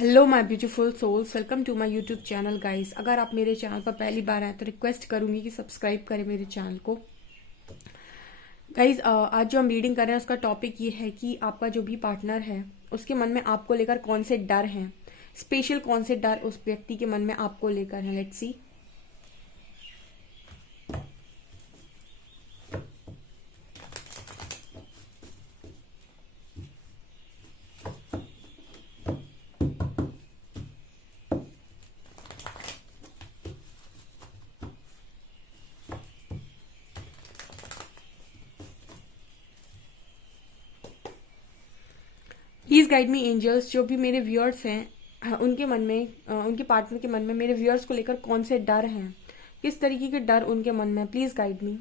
Hello my beautiful souls, welcome to my YouTube channel guys. अगर आप मेरे channel पर पहली बार आए तो रिक्वेस्ट करूंगी कि सब्सक्राइब करें मेरे चैनल को। गाइस, आज जो हम रीडिंग कर रहे हैं उसका टॉपिक ये है कि आपका जो भी पार्टनर है उसके मन में आपको लेकर कौन से डर हैं, स्पेशल कौन से डर उस व्यक्ति के मन में आपको लेकर हैं। Let's see. Please guide me angels. जो भी मेरे व्यूअर्स हैं उनके मन में उनके पार्टनर के मन में मेरे व्यूअर्स को लेकर कौन से डर हैं, किस तरीके के डर उनके मन में, please guide me.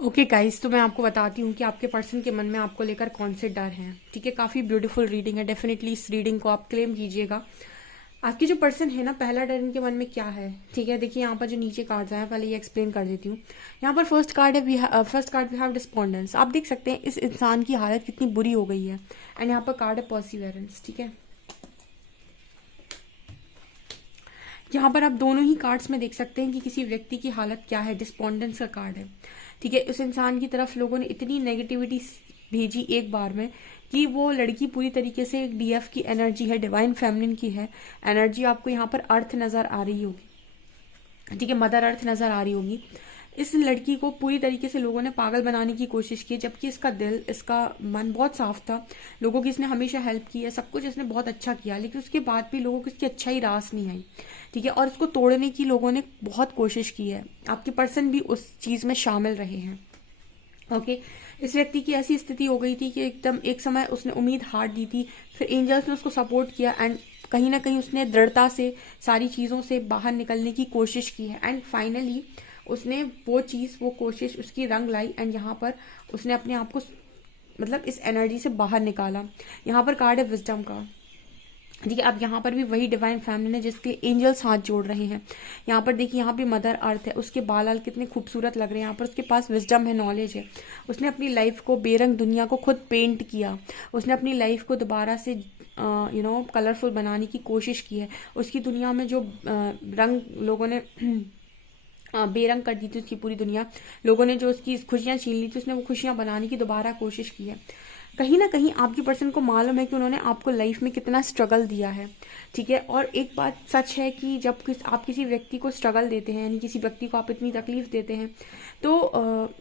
Okay guys, तो मैं आपको बताती हूँ कि आपके पर्सन के मन में आपको लेकर कौन से डर हैं। ठीक है, काफी ब्यूटीफुल रीडिंग है, डेफिनेटली इस रीडिंग को आप क्लेम कीजिएगा। आपकी जो पर्सन है ना, पहला डर इनके मन में क्या है। ठीक है, देखिए यहाँ पर जो नीचे कार्ड्स हैं पहले ये एक्सप्लेन कर देती हूँ। यहाँ पर फर्स्ट कार्ड है, first card we have despondence. आप देख सकते हैं इस इंसान की हालत कितनी बुरी हो गई है। एंड यहाँ पर कार्ड है पर्सिवेरेंस। ठीक है, यहाँ पर आप दोनों ही कार्ड्स में देख सकते हैं कि किसी व्यक्ति की हालत क्या है। डिस्पोंडेंस का कार्ड है। ठीक है, उस इंसान की तरफ लोगों ने इतनी नेगेटिविटी भेजी एक बार में कि वो लड़की पूरी तरीके से एक डीएफ की एनर्जी है, डिवाइन फेमिनिन की है एनर्जी। आपको यहाँ पर अर्थ नजर आ रही होगी। ठीक है, मदर अर्थ नजर आ रही होगी। इस लड़की को पूरी तरीके से लोगों ने पागल बनाने की कोशिश की, जबकि इसका दिल, इसका मन बहुत साफ था। लोगों की इसने हमेशा हेल्प की है, सब कुछ इसने बहुत अच्छा किया, लेकिन उसके बाद भी लोगों को इसकी अच्छाई रास नहीं आई। ठीक है, और इसको तोड़ने की लोगों ने बहुत कोशिश की है। आपके पर्सन भी उस चीज में शामिल रहे हैं। ओके, इस व्यक्ति की ऐसी स्थिति हो गई थी कि एकदम एक समय उसने उम्मीद हार दी थी, फिर एंजल्स ने उसको सपोर्ट किया एंड कहीं ना कहीं उसने दृढ़ता से सारी चीज़ों से बाहर निकलने की कोशिश की है एंड फाइनली उसने वो चीज़, वो कोशिश उसकी रंग लाई एंड यहाँ पर उसने अपने आप को मतलब इस एनर्जी से बाहर निकाला। यहाँ पर कार्ड है विजडम का। ठीक है। अब यहाँ पर भी वही डिवाइन फैमिली है जिसके एंजल्स हाथ जोड़ रहे हैं। यहाँ पर देखिए, यहाँ भी मदर अर्थ है, उसके बाल कितने खूबसूरत लग रहे हैं। यहाँ पर उसके पास विजडम है, नॉलेज है। उसने अपनी लाइफ को, बेरंग दुनिया को खुद पेंट किया। उसने अपनी लाइफ को दोबारा से कलरफुल बनाने की कोशिश की है। उसकी दुनिया में जो रंग लोगों ने बेरंग कर दी थी, उसकी पूरी दुनिया, लोगों ने जो उसकी खुशियां छीन ली थी, उसने वो खुशियां बनाने की दोबारा कोशिश की है। कहीं ना कहीं आपकी पर्सन को मालूम है कि उन्होंने आपको लाइफ में कितना स्ट्रगल दिया है। ठीक है। और एक बात सच है कि जब आप किसी व्यक्ति को स्ट्रगल देते हैं, यानी किसी व्यक्ति को आप इतनी तकलीफ देते हैं, तो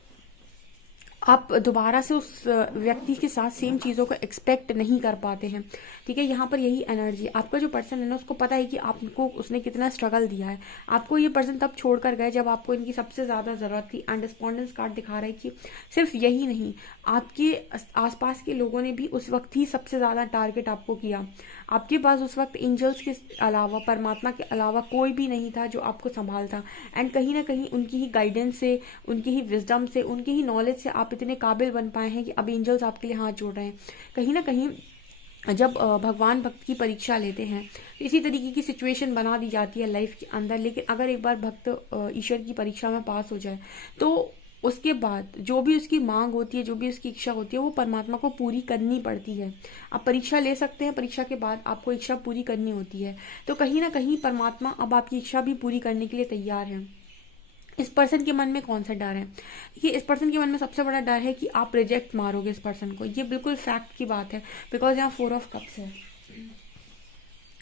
आप दोबारा से उस व्यक्ति के साथ सेम चीज़ों को एक्सपेक्ट नहीं कर पाते हैं। ठीक है। यहाँ पर यही एनर्जी, आपका जो पर्सन है ना, उसको पता है कि आपको उसने कितना स्ट्रगल दिया है। आपको ये पर्सन तब छोड़कर गए जब आपको इनकी सबसे ज़्यादा ज़रूरत थी। एंड रिस्पॉन्डेंस कार्ड दिखा रहा है कि सिर्फ यही नहीं, आपके आसपास के लोगों ने भी उस वक्त ही सबसे ज़्यादा टारगेट आपको किया। आपके पास उस वक्त एंजल्स के अलावा, परमात्मा के अलावा कोई भी नहीं था जो आपको संभालता। एंड कहीं ना कहीं उनकी ही गाइडेंस से, उनकी ही विजडम से, उनकी ही नॉलेज से आप इतने काबिल बन पाए हैं कि अब एंजल्स आपके लिए हाथ जोड़ रहे हैं। कहीं ना कहीं जब भगवान भक्त की परीक्षा लेते हैं तो इसी तरीके की सिचुएशन बना दी जाती है लाइफ के अंदर। लेकिन अगर एक बार भक्त ईश्वर की परीक्षा में पास हो जाए तो उसके बाद जो भी उसकी मांग होती है, जो भी उसकी इच्छा होती है, वो परमात्मा को पूरी करनी पड़ती है। आप परीक्षा ले सकते हैं, परीक्षा के बाद आपको इच्छा पूरी करनी होती है। तो कहीं ना कहीं परमात्मा अब आपकी इच्छा भी पूरी करने के लिए तैयार है। इस पर्सन के मन में कौन सा डर है? देखिए, इस पर्सन के मन में सबसे बड़ा डर है कि आप रिजेक्ट मारोगे इस पर्सन को। ये बिल्कुल फैक्ट की बात है, बिकॉज यहाँ 4 ऑफ कप्स है।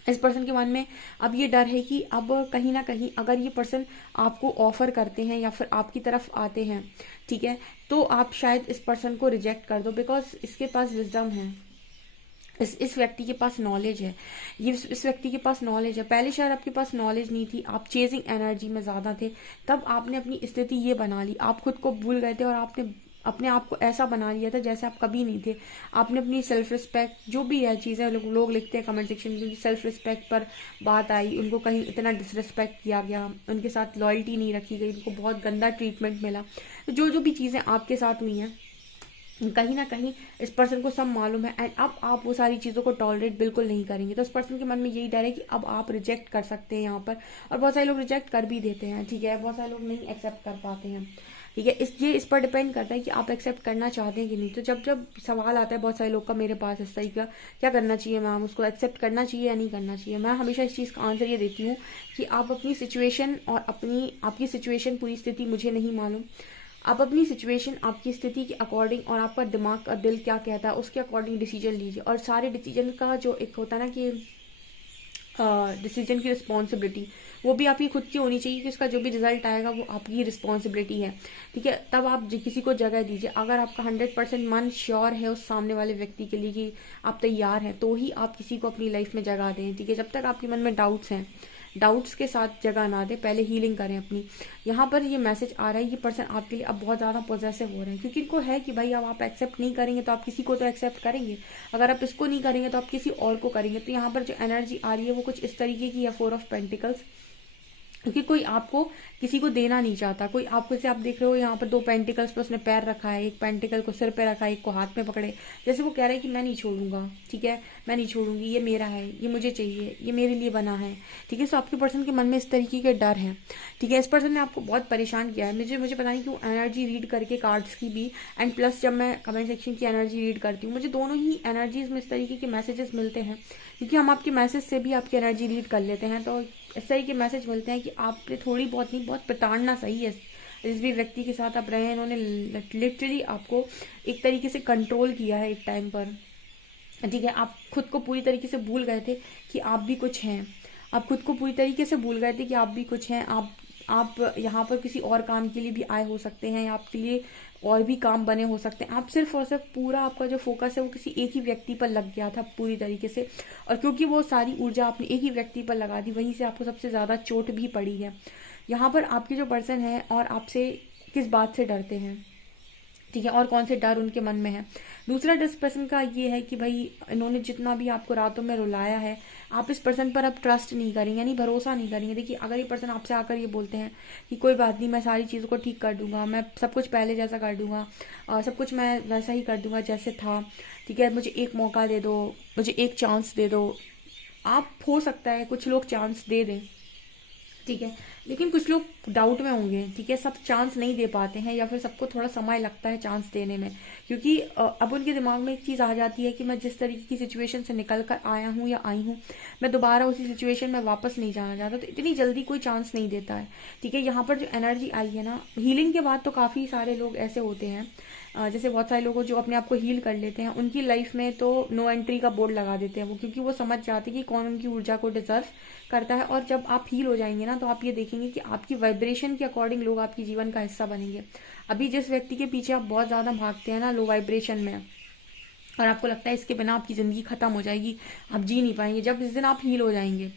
इस पर्सन के मन में अब ये डर है कि अब कहीं ना कहीं अगर ये पर्सन आपको ऑफर करते हैं या फिर आपकी तरफ आते हैं, ठीक है, तो आप शायद इस पर्सन को रिजेक्ट कर दो, बिकॉज इसके पास विजडम है, इस व्यक्ति के पास नॉलेज है। ये इस व्यक्ति के पास नॉलेज है। पहले शायद आपके पास नॉलेज नहीं थी, आप चेजिंग एनर्जी में ज्यादा थे, तब आपने अपनी स्थिति ये बना ली, आप खुद को भूल गए थे और आपने अपने आप को ऐसा बना लिया था जैसे आप कभी नहीं थे। आपने अपनी सेल्फ रिस्पेक्ट, जो भी है चीज़ें, लोग लिखते हैं कमेंट सेक्शन में, सेल्फ रिस्पेक्ट पर बात आई, उनको कहीं इतना डिसरिस्पेक्ट किया गया, उनके साथ लॉयल्टी नहीं रखी गई, उनको बहुत गंदा ट्रीटमेंट मिला। तो जो भी चीज़ें आपके साथ हुई हैं, कहीं ना कहीं इस पर्सन को सब मालूम है। एंड अब आप वो सारी चीज़ों को टॉलरेट बिल्कुल नहीं करेंगे। तो इस पर्सन के मन में यही डर है कि अब आप रिजेक्ट कर सकते हैं यहाँ पर, और बहुत सारे लोग रिजेक्ट कर भी देते हैं। ठीक है। बहुत सारे लोग नहीं एक्सेप्ट कर पाते हैं। ठीक है। इस पर डिपेंड करता है कि आप एक्सेप्ट करना चाहते हैं कि नहीं। तो जब सवाल आता है बहुत सारे लोग का मेरे पास इस तरीके का, क्या करना चाहिए मैम, उसको एक्सेप्ट करना चाहिए या नहीं करना चाहिए, मैं हमेशा इस चीज़ का आंसर ये देती हूँ कि आप अपनी सिचुएशन और आपकी सिचुएशन, पूरी स्थिति मुझे नहीं मालूम, आप अपनी सिचुएशन, आपकी स्थिति के अकॉर्डिंग और आपका दिमाग का दिल क्या कहता है उसके अकॉर्डिंग डिसीजन लीजिए। और सारे डिसीजन का जो एक होता है ना कि डिसीजन की रिस्पॉन्सिबिलिटी, वो भी आपकी खुद की होनी चाहिए कि उसका जो भी रिजल्ट आएगा वो आपकी रिस्पॉन्सिबिलिटी है। ठीक है। तब आप किसी को जगह दीजिए। अगर आपका 100% मन श्योर है उस सामने वाले व्यक्ति के लिए कि आप तैयार हैं, तो ही आप किसी को अपनी लाइफ में जगह दें। ठीक है। जब तक आपके मन में डाउट्स हैं, डाउट्स के साथ जगह ना दे, पहले हीलिंग करें अपनी। यहाँ पर ये मैसेज आ रहा है, ये पर्सन आपके लिए अब बहुत ज़्यादा पॉजेसिव हो रहे हैं, क्योंकि इनको है कि भाई अब आप एक्सेप्ट नहीं करेंगे तो आप किसी को तो एक्सेप्ट करेंगे, अगर आप इसको नहीं करेंगे तो आप किसी और को करेंगे। तो यहाँ पर जो एनर्जी आ रही है वो कुछ इस तरीके की है, 4 ऑफ पेंटिकल्स, क्योंकि कोई आपको किसी को देना नहीं चाहता। कोई आपको, जैसे आप देख रहे हो यहाँ पर 2 पेंटिकल्स पे उसने पैर रखा है, एक पेंटिकल को सिर पे रखा है, एक को हाथ में पकड़े, जैसे वो कह रहा है कि मैं नहीं छोड़ूंगा। ठीक है। मैं नहीं छोड़ूंगी, ये मेरा है, ये मुझे चाहिए, ये मेरे लिए बना है। ठीक है। सो आपके पर्सन के मन में इस तरीके के डर है। ठीक है। इस पर्सन ने आपको बहुत परेशान किया है। मुझे पता नहीं क्यों एनर्जी रीड करके कार्ड्स की भी, एंड प्लस जब मैं कमेंट सेक्शन की एनर्जी रीड करती हूँ, मुझे दोनों ही एनर्जीज में इस तरीके के मैसेजेस मिलते हैं, क्योंकि हम आपके मैसेज से भी आपकी एनर्जी रीड कर लेते हैं। तो इस तरह के मैसेज मिलते हैं कि आपने थोड़ी बहुत नहीं, बहुत प्रताड़ना सही है। जिस भी व्यक्ति के साथ आप रहे हैं, इन्होंने लिटरली आपको एक तरीके से कंट्रोल किया है एक टाइम पर। ठीक है। आप खुद को पूरी तरीके से भूल गए थे कि आप भी कुछ हैं। आप खुद को पूरी तरीके से भूल गए थे कि आप भी कुछ हैं। आप यहाँ पर किसी और काम के लिए भी आए हो सकते हैं, या आपके लिए और भी काम बने हो सकते हैं। आप सिर्फ और सिर्फ पूरा आपका जो फोकस है वो किसी एक ही व्यक्ति पर लग गया था पूरी तरीके से, और क्योंकि वो सारी ऊर्जा आपने एक ही व्यक्ति पर लगा दी, वहीं से आपको सबसे ज्यादा चोट भी पड़ी है। यहाँ पर आपके जो पर्सन है और आपसे किस बात से डरते हैं, ठीक है, और कौन से डर उनके मन में है। दूसरा डर पर्सन का ये है कि भाई इन्होंने जितना भी आपको रातों में रुलाया है, आप इस पर्सन पर अब ट्रस्ट नहीं करेंगे, यानी भरोसा नहीं करेंगे। देखिए, अगर ये पर्सन आपसे आकर ये बोलते हैं कि कोई बात नहीं, मैं सारी चीज़ों को ठीक कर दूंगा, मैं सब कुछ पहले जैसा कर दूंगा, और सब कुछ मैं वैसा ही कर दूंगा जैसे था, ठीक है, मुझे एक मौका दे दो, मुझे एक चांस दे दो, आप हो सकता है कुछ लोग चांस दे दें, ठीक है, लेकिन कुछ लोग डाउट में होंगे, ठीक है, सब चांस नहीं दे पाते हैं या फिर सबको थोड़ा समय लगता है चांस देने में, क्योंकि अब उनके दिमाग में एक चीज़ आ जाती है कि मैं जिस तरीके की सिचुएशन से निकल कर आया हूँ या आई हूँ, मैं दोबारा उसी सिचुएशन में वापस नहीं जाना चाहता, तो इतनी जल्दी कोई चांस नहीं देता है, ठीक है। यहाँ पर जो एनर्जी आई है ना, हीलिंग के बाद तो काफ़ी सारे लोग ऐसे होते हैं, जैसे बहुत सारे लोग जो अपने आप को हील कर लेते हैं, उनकी लाइफ में तो नो एंट्री का बोर्ड लगा देते हैं वो, क्योंकि वो समझ जाते हैं कि कौन उनकी ऊर्जा को डिजर्व करता है। और जब आप हील हो जाएंगे ना, तो आप ये देखेंगे कि आपकी वाइब्रेशन के अकॉर्डिंग लोग आपके जीवन का हिस्सा बनेंगे। अभी जिस व्यक्ति के पीछे आप बहुत ज़्यादा भागते हैं ना लो वाइब्रेशन में, और आपको लगता है इसके बिना आपकी ज़िंदगी खत्म हो जाएगी, आप जी नहीं पाएंगे, जब जिस दिन आप हील हो जाएंगे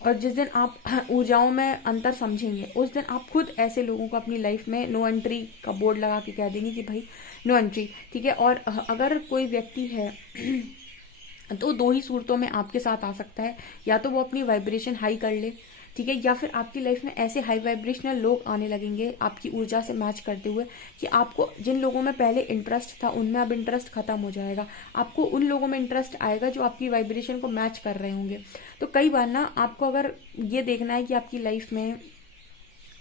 और जिस दिन आप ऊर्जाओं में अंतर समझेंगे, उस दिन आप खुद ऐसे लोगों को अपनी लाइफ में नो एंट्री का बोर्ड लगा के कह देंगे कि भाई नो एंट्री, ठीक है। और अगर कोई व्यक्ति है तो दो ही सूरतों में आपके साथ आ सकता है, या तो वो अपनी वाइब्रेशन हाई कर ले, ठीक है, या फिर आपकी लाइफ में ऐसे हाई वाइब्रेशनल लोग आने लगेंगे आपकी ऊर्जा से मैच करते हुए कि आपको जिन लोगों में पहले इंटरेस्ट था उनमें अब इंटरेस्ट खत्म हो जाएगा, आपको उन लोगों में इंटरेस्ट आएगा जो आपकी वाइब्रेशन को मैच कर रहे होंगे। तो कई बार ना आपको अगर ये देखना है कि आपकी लाइफ में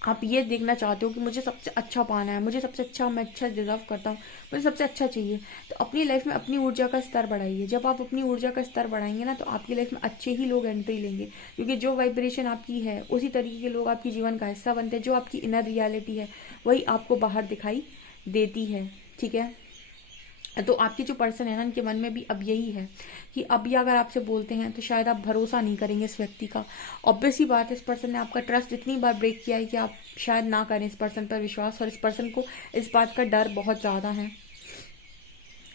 आप ये देखना चाहते हो कि मुझे सबसे अच्छा पाना है, मुझे सबसे अच्छा, मैं अच्छा डिजर्व करता हूँ, मुझे सबसे अच्छा चाहिए, तो अपनी लाइफ में अपनी ऊर्जा का स्तर बढ़ाइए। जब आप अपनी ऊर्जा का स्तर बढ़ाएंगे ना, तो आपकी लाइफ में अच्छे ही लोग एंट्री लेंगे, क्योंकि जो वाइब्रेशन आपकी है उसी तरीके के लोग आपके जीवन का हिस्सा बनते हैं। जो आपकी इनर रियलिटी है वही आपको बाहर दिखाई देती है, ठीक है। तो आपके जो पर्सन है ना, इनके मन में भी अब यही है कि अब ये अगर आपसे बोलते हैं तो शायद आप भरोसा नहीं करेंगे इस व्यक्ति का। ऑब्वियस ही बात है, इस पर्सन ने आपका ट्रस्ट इतनी बार ब्रेक किया है कि आप शायद ना करें इस पर्सन पर विश्वास, और इस पर्सन को इस बात का डर बहुत ज़्यादा है।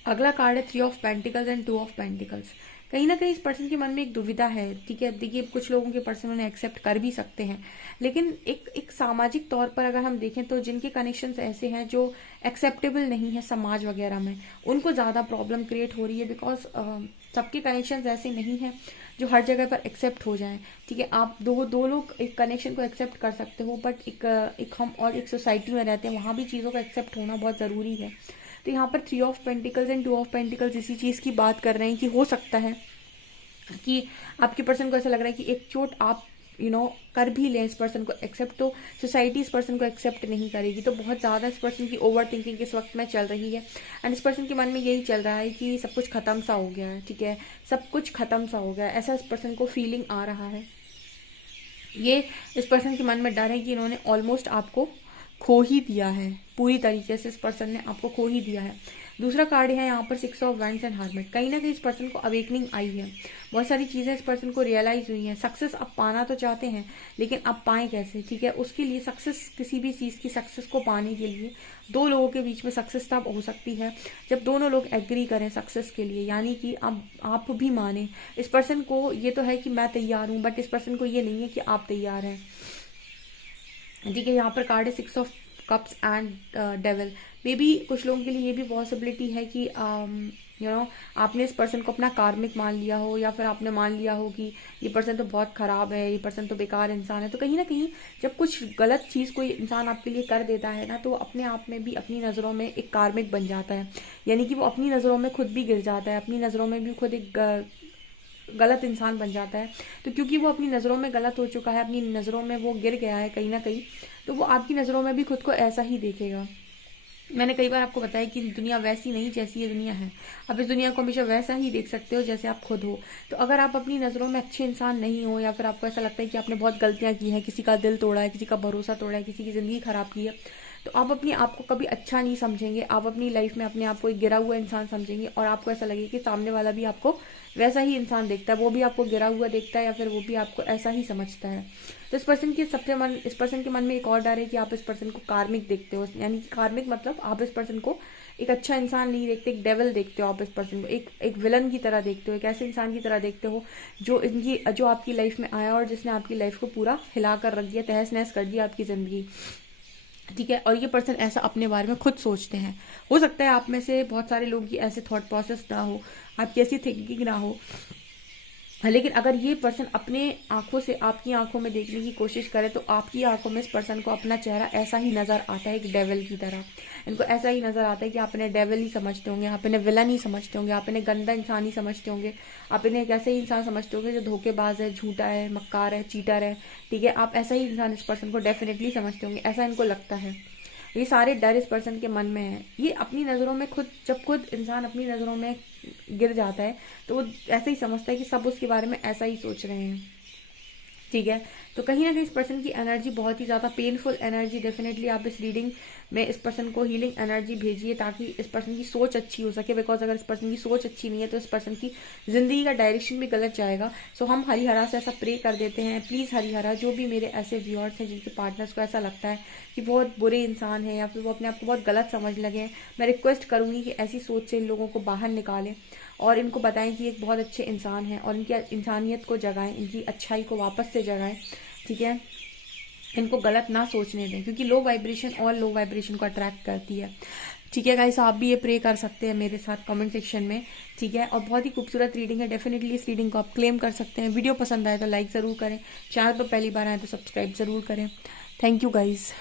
अगला कार्ड है 3 of pentacles and 2 of pentacles. कहीं ना कहीं इस पर्सन के मन में एक दुविधा है, ठीक है। देखिए, कुछ लोगों के पर्सन उन्हें एक्सेप्ट कर भी सकते हैं, लेकिन एक सामाजिक तौर पर अगर हम देखें तो जिनके कनेक्शंस ऐसे हैं जो एक्सेप्टेबल नहीं है समाज वगैरह में, उनको ज़्यादा प्रॉब्लम क्रिएट हो रही है, बिकॉज सबके कनेक्शंस ऐसे नहीं हैं जो हर जगह पर एक्सेप्ट हो जाएं, ठीक है। आप दो लोग एक कनेक्शन को एक्सेप्ट कर सकते हो, बट एक हम और एक सोसाइटी में रहते हैं, वहाँ भी चीज़ों का एक्सेप्ट होना बहुत ज़रूरी है। तो यहाँ पर 3 of pentacles and 2 of pentacles इसी चीज़ की बात कर रहे हैं कि हो सकता है कि आपके पर्सन को ऐसा लग रहा है कि एक चोट आप कर भी लें इस पर्सन को एक्सेप्ट, तो सोसाइटी इस पर्सन को एक्सेप्ट नहीं करेगी। तो बहुत ज़्यादा इस पर्सन की ओवर थिंकिंग इस वक्त में चल रही है, एंड इस पर्सन के मन में यही चल रहा है कि सब कुछ खत्म सा हो गया है, ठीक है, सब कुछ खत्म सा हो गया है, ऐसा इस पर्सन को फीलिंग आ रहा है। ये इस पर्सन के मन में डर है कि इन्होंने ऑलमोस्ट आपको खो ही दिया है, पूरी तरीके से इस पर्सन ने आपको खो ही दिया है। दूसरा कार्ड है यहाँ पर 6 ऑफ वैंड्स एंड हर्मिट। कहीं ना कहीं इस पर्सन को अवेकनिंग आई है, बहुत सारी चीज़ें इस पर्सन को रियलाइज हुई हैं। सक्सेस आप पाना तो चाहते हैं, लेकिन आप पाएं कैसे, ठीक है। उसके लिए सक्सेस, किसी भी चीज़ की सक्सेस को पाने के लिए दो लोगों के बीच में सक्सेस तब हो सकती है जब दोनों लोग एग्री करें सक्सेस के लिए, यानी कि आप भी माने। इस पर्सन को ये तो है कि मैं तैयार हूँ, बट इस पर्सन को ये नहीं है कि आप तैयार हैं, ठीक है। यहाँ पर कार्ड है 6 of cups and devil. May be कुछ लोगों के लिए ये भी पॉसिबिलिटी है कि आपने इस पर्सन को अपना कार्मिक मान लिया हो, या फिर आपने मान लिया हो कि ये पर्सन तो बहुत ख़राब है, ये पर्सन तो बेकार इंसान है। तो कहीं ना कहीं जब कुछ गलत चीज़ कोई इंसान आपके लिए कर देता है ना, तो वो अपने आप में भी अपनी नज़रों में एक कार्मिक बन जाता है, यानी कि वो अपनी नज़रों में खुद भी गिर जाता है, अपनी नज़रों में भी खुद एक गलत इंसान बन जाता है। तो क्योंकि वो अपनी नज़रों में गलत हो चुका है, अपनी नज़रों में वो गिर गया है कहीं ना कहीं, तो वो आपकी नज़रों में भी खुद को ऐसा ही देखेगा। मैंने कई बार आपको बताया कि दुनिया वैसी नहीं जैसी ये दुनिया है, आप इस दुनिया को हमेशा वैसा ही देख सकते हो जैसे आप खुद हो। तो अगर आप अपनी नज़रों में अच्छे इंसान नहीं हो, या फिर आपको ऐसा लगता है कि आपने बहुत गलतियां की हैं, किसी का दिल तोड़ा है, किसी का भरोसा तोड़ा है, किसी की ज़िंदगी ख़राब की है, तो आप अपने आप को कभी अच्छा नहीं समझेंगे, आप अपनी लाइफ में अपने आप को एक गिरा हुआ इंसान समझेंगे, और आपको ऐसा लगेगा कि सामने वाला भी आपको वैसा ही इंसान देखता है, वो भी आपको गिरा हुआ देखता है, या फिर वो भी आपको ऐसा ही समझता है। तो इस पर्सन के मन में एक और डर है कि आप इस पर्सन को कार्मिक देखते हो, यानी कि कार्मिक मतलब आप इस पर्सन को एक अच्छा इंसान नहीं देखते, एक डेविल देखते हो। आप इस पर्सन को एक विलन की तरह देखते हो, एक ऐसे इंसान की तरह देखते हो जो आपकी लाइफ में आया और जिसने आपकी लाइफ को पूरा हिला कर रख दिया, तहस नहस कर दिया आपकी ज़िंदगी, ठीक है। और ये पर्सन ऐसा अपने बारे में खुद सोचते हैं। हो सकता है आप में से बहुत सारे लोग की ऐसे थॉट प्रोसेस ना हो, आपकी ऐसी थिंकिंग ना हो, लेकिन अगर ये पर्सन अपने आंखों से आपकी आंखों में देखने की कोशिश करे तो आपकी आंखों में इस पर्सन को अपना चेहरा ऐसा ही नजर आता है, एक डेविल की तरह। इनको ऐसा ही नजर आता है कि आप इन्हें डेविल ही समझते होंगे, आप इन्हें विलन ही समझते होंगे, आप इन्हें गंदा इंसान ही समझते होंगे, आप इन्हें एक ऐसे ही इंसान समझते होंगे जो धोखेबाज है, झूठा है, मक्कार है, चीटर है। ठीक है, आप ऐसा ही इंसान इस पर्सन को डेफिनेटली समझते होंगे, ऐसा इनको लगता है। ये सारे डर इस पर्सन के मन में है। ये अपनी नज़रों में जब खुद इंसान अपनी नज़रों में गिर जाता है तो वो ऐसे ही समझता है कि सब उसके बारे में ऐसा ही सोच रहे हैं। ठीक है, तो कहीं ना कहीं इस पर्सन की एनर्जी बहुत ही ज़्यादा पेनफुल एनर्जी। डेफिनेटली आप इस रीडिंग में इस पर्सन को हीलिंग एनर्जी भेजिए ताकि इस पर्सन की सोच अच्छी हो सके। बिकॉज अगर इस पर्सन की सोच अच्छी नहीं है तो इस पर्सन की ज़िंदगी का डायरेक्शन भी गलत जाएगा। सो हम हरिहरा से ऐसा प्रे कर देते हैं, प्लीज़ हरिहरा, जो भी मेरे ऐसे व्यूअर्स हैं जिनके पार्टनर्स को ऐसा लगता है कि बहुत बुरे इंसान है या फिर वो अपने आप को बहुत गलत समझ लगे, मैं रिक्वेस्ट करूँगी कि ऐसी सोच से इन लोगों को बाहर निकालें और इनको बताएं कि एक बहुत अच्छे इंसान है और इनकी इंसानियत को जगाएं, इनकी अच्छाई को वापस से जगाएं। ठीक है, इनको गलत ना सोचने दें क्योंकि लो वाइब्रेशन और लो वाइब्रेशन को अट्रैक्ट करती है। ठीक है गाइस, आप भी ये प्रे कर सकते हैं मेरे साथ कमेंट सेक्शन में। ठीक है, और बहुत ही खूबसूरत रीडिंग है, डेफिनेटली इस रीडिंग को आप क्लेम कर सकते हैं। वीडियो पसंद आए तो लाइक ज़रूर करें, चैनल पर पहली बार आए तो सब्सक्राइब ज़रूर करें। Thank you guys.